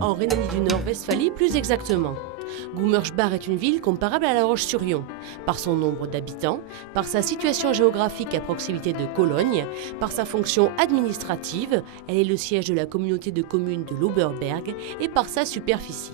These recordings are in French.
en Rhénanie du Nord-Westphalie plus exactement. Gummersbach est une ville comparable à La Roche-sur-Yon, par son nombre d'habitants, par sa situation géographique à proximité de Cologne, par sa fonction administrative, elle est le siège de la communauté de communes de l'Oberberg, et par sa superficie.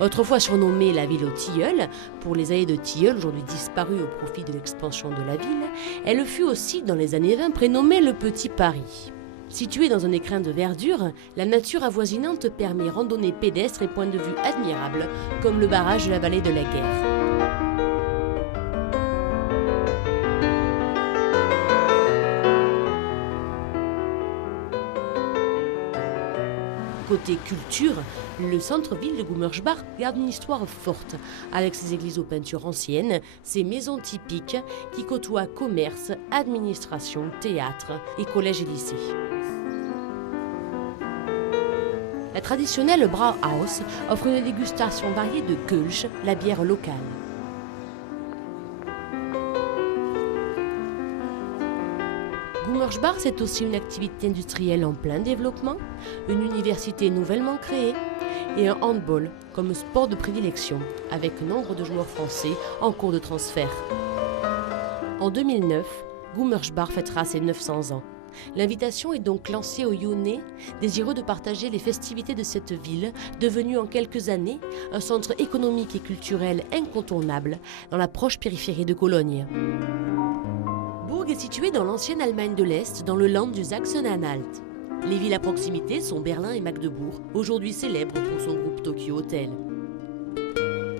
Autrefois surnommée la ville aux tilleuls, pour les allées de Tilleul, aujourd'hui disparues au profit de l'expansion de la ville, elle fut aussi dans les années 20 prénommée le Petit Paris. Située dans un écrin de verdure, la nature avoisinante permet randonnées pédestres et points de vue admirables, comme le barrage de la vallée de la Guerre. Côté culture, le centre-ville de Gummersbach garde une histoire forte, avec ses églises aux peintures anciennes, ses maisons typiques qui côtoient commerce, administration, théâtre et collèges et lycées. La traditionnelle Brauhaus offre une dégustation variée de Kölsch, la bière locale. Gummersbach, c'est aussi une activité industrielle en plein développement, une université nouvellement créée et un handball comme sport de prédilection, avec nombre de joueurs français en cours de transfert. En 2009, Gummersbach fêtera ses 900 ans. L'invitation est donc lancée aux Lyonnais, désireux de partager les festivités de cette ville, devenue en quelques années un centre économique et culturel incontournable dans la proche périphérie de Cologne. Bourg est située dans l'ancienne Allemagne de l'Est, dans le land du Sachsen-Anhalt. Les villes à proximité sont Berlin et Magdebourg, aujourd'hui célèbre pour son groupe Tokyo Hotel.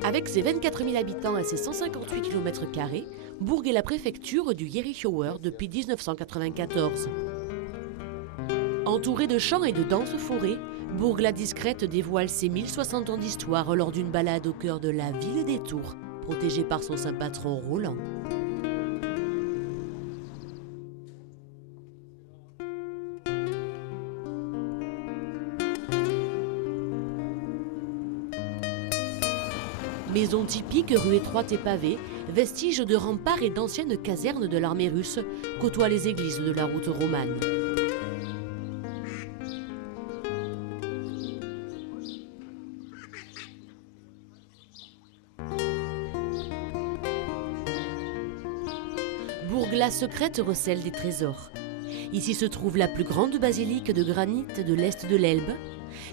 Avec ses 24 000 habitants et ses 158 km², Bourg est la préfecture du Jerichower depuis 1994. Entourée de champs et de denses forêts, Bourg la discrète dévoile ses 1060 ans d'histoire lors d'une balade au cœur de la ville des Tours, protégée par son saint patron Roland. Maisons typiques, rues étroites et pavées, vestiges de remparts et d'anciennes casernes de l'armée russe, côtoient les églises de la route romane. Bourg la secrète recèle des trésors. Ici se trouve la plus grande basilique de granit de l'Est de l'Elbe,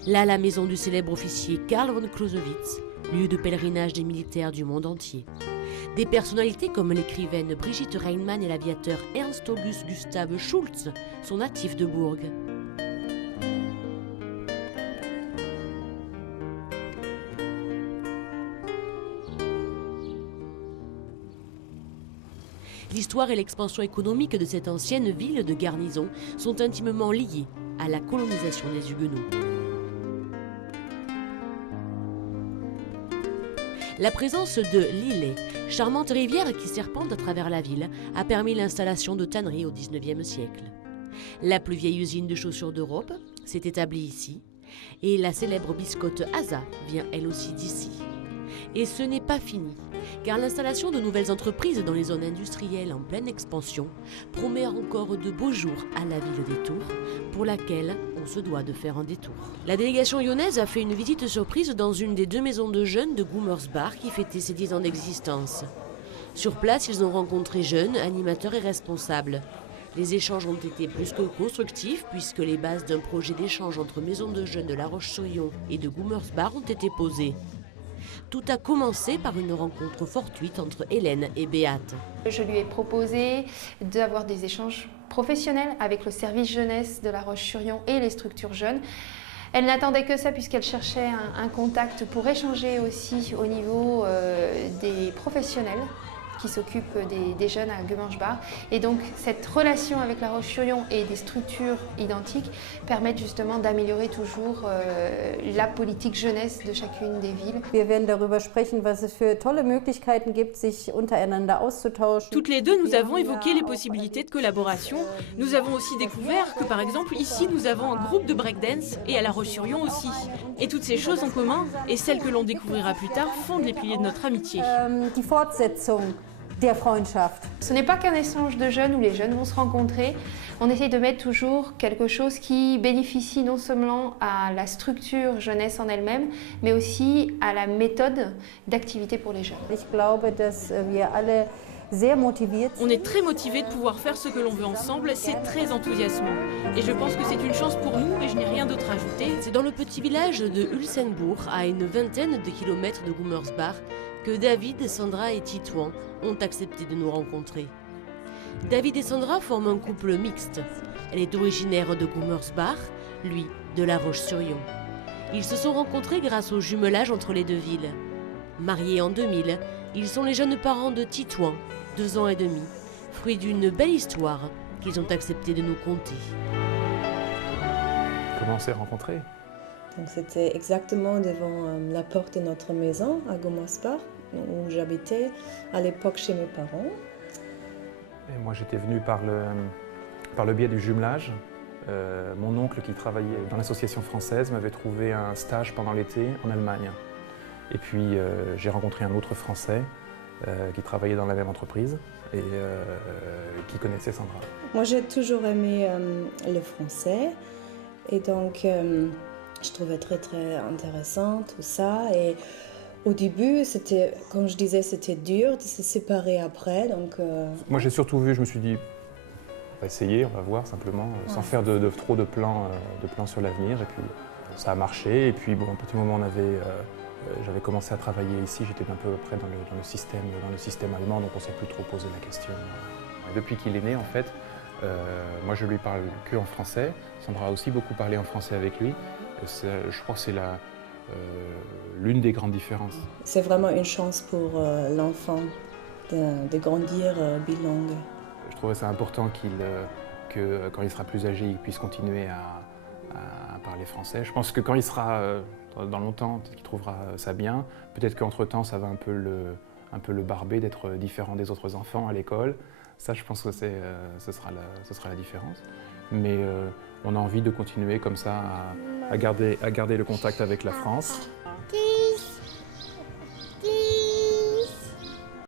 là la maison du célèbre officier Karl von Clausewitz, lieu de pèlerinage des militaires du monde entier. Des personnalités comme l'écrivaine Brigitte Reinmann et l'aviateur Ernst August Gustav Schultz sont natifs de Bourg. L'histoire et l'expansion économique de cette ancienne ville de garnison sont intimement liées à la colonisation des Huguenots. La présence de l'Ille, charmante rivière qui serpente à travers la ville, a permis l'installation de tanneries au XIXe siècle. La plus vieille usine de chaussures d'Europe s'est établie ici, et la célèbre biscotte Asa vient elle aussi d'ici. Et ce n'est pas fini, car l'installation de nouvelles entreprises dans les zones industrielles en pleine expansion promet encore de beaux jours à la ville des Tours, pour laquelle on se doit de faire un détour. La délégation lyonnaise a fait une visite surprise dans une des deux maisons de jeunes de Gummersbach qui fêtait ses 10 ans d'existence. Sur place, ils ont rencontré jeunes, animateurs et responsables. Les échanges ont été plus que constructifs puisque les bases d'un projet d'échange entre maisons de jeunes de La Roche-sur-Yon et de Gummersbach ont été posées. Tout a commencé par une rencontre fortuite entre Hélène et Béate. Je lui ai proposé d'avoir des échanges professionnels avec le service jeunesse de La Roche-sur-Yon et les structures jeunes. Elle n'attendait que ça puisqu'elle cherchait un contact pour échanger aussi au niveau des professionnels qui s'occupent des jeunes à Gummersbach. Et donc cette relation avec La Roche-sur-Yon et des structures identiques permettent justement d'améliorer toujours la politique jeunesse de chacune des villes. Wir werden darüber sprechen, was es für tolle Möglichkeiten gibt, sich untereinander auszutauschen. Toutes les deux, nous avons évoqué les possibilités de collaboration. Nous avons aussi découvert que, par exemple, ici, nous avons un groupe de breakdance et à La Roche-sur-Yon aussi. Et toutes ces choses en commun, et celles que l'on découvrira plus tard, fondent les piliers de notre amitié. Die Fortsetzung der Freundschaft. Ce n'est pas qu'un échange de jeunes où les jeunes vont se rencontrer. On essaye de mettre toujours quelque chose qui bénéficie non seulement à la structure jeunesse en elle-même, mais aussi à la méthode d'activité pour les jeunes. Ich glaube, dass wir alle sehr motiviert On sind. est très motivés de pouvoir faire ce que l'on veut ensemble, c'est très enthousiasmant. Et je pense que c'est une chance pour nous et je n'ai rien d'autre à ajouter. C'est dans le petit village de Ulsenbourg, à une vingtaine de kilomètres de Gummersbach, que David, Sandra et Titouan ont accepté de nous rencontrer. David et Sandra forment un couple mixte. Elle est originaire de Gummersbach, lui de La Roche-sur-Yon. Ils se sont rencontrés grâce au jumelage entre les deux villes. Mariés en 2000, ils sont les jeunes parents de Titouan, 2 ans et demi, fruit d'une belle histoire qu'ils ont accepté de nous conter. Comment on s'est rencontrés? Donc c'était exactement devant la porte de notre maison à Gummersbach, où j'habitais à l'époque chez mes parents. Et moi j'étais venu par le biais du jumelage. Mon oncle qui travaillait dans l'association française m'avait trouvé un stage pendant l'été en Allemagne. Et puis j'ai rencontré un autre Français qui travaillait dans la même entreprise et qui connaissait Sandra. Moi j'ai toujours aimé le français et donc je trouvais très intéressant tout ça. Et au début, c'était, comme je disais, c'était dur de se séparer après. Donc, Moi j'ai surtout vu, je me suis dit, on va essayer, on va voir simplement, sans faire trop de plans sur l'avenir. Et puis ça a marché. Et puis bon, à un petit moment, j'avais commencé à travailler ici, j'étais un peu près dans le système allemand, donc on ne s'est plus trop posé la question. Et depuis qu'il est né, en fait, moi je lui parle que en français. Sandra a aussi beaucoup parlé en français avec lui. Je crois que c'est l'une des grandes différences. C'est vraiment une chance pour l'enfant de grandir bilingue. Je trouvais ça important que quand il sera plus âgé, il puisse continuer à parler français. Je pense que quand il sera dans longtemps, peut-être qu'il trouvera ça bien. Peut-être qu'entre-temps, ça va un peu le barber d'être différent des autres enfants à l'école. Ça, je pense que ce sera la différence. Mais on a envie de continuer comme ça à garder le contact avec la France.